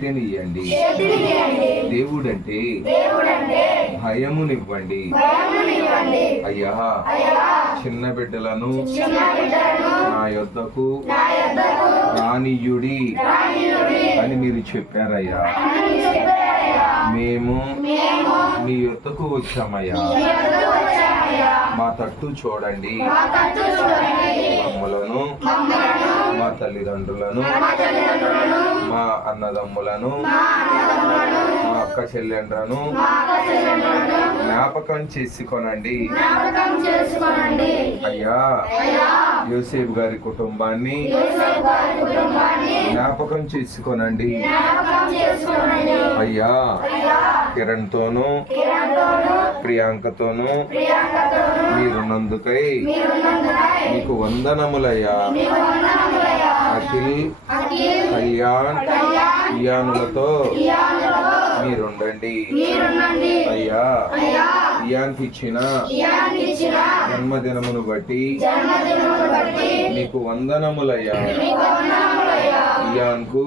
శక్తినియ్యండి. దేవుడంటే భయమునివ్వండి. అయ్యా, చిన్న బిడ్డలను నా యొద్దకు రానియుడి అని మీరు చెప్పారయ్యా. మేము మీ యొద్దకు వచ్చామయ్యా. మా తట్టు చూడండి. మమ్మలను, మా తల్లిదండ్రులను, మా అన్నదమ్ములను, మా అక్క చెల్లెండ్రను జ్ఞాపకం చేసుకొనండి. అయ్యా, యోసేపు గారి కుటుంబాన్ని జ్ఞాపకం చేసుకొనండి. అయ్యా, కిరణ్ తోను ప్రియాంకతోను మీరున్నందుకై మీకు వందనములయ్యా. అఖిల్, కళ్యాణ్, ఇయానులతో మీరుండండి. అయ్యా, ఇయాన్కి ఇచ్చిన జన్మదినమును బట్టి మీకు వందనములయ్యా. ఇయాన్కు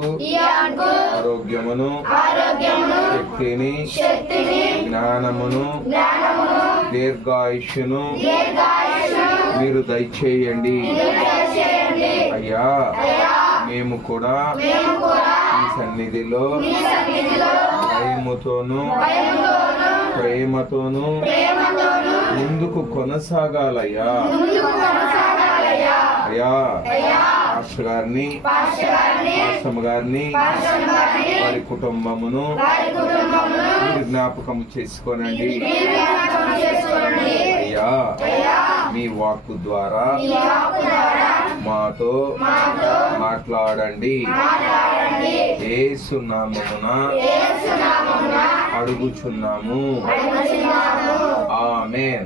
ఆరోగ్యమును, శక్తిని, జ్ఞానమును, దీర్ఘాయుష్యును మీరు దయచేయండి. అయ్యా, మేము కూడా ఈ సన్నిధిలో భయముతోను ప్రేమతోను ముందుకు కొనసాగాలయ్యా. అయ్యా, పాస్టర్ గారిని, పాస్టమ్మ గారిని, వారి కుటుంబమును మీరు జ్ఞాపకం చేసుకోనండి. అయ్యా, మీ వాక్కు ద్వారా మాతో మాట్లాడండి. యేసు నామమున అడుగుచున్నాము. ఆమేన్.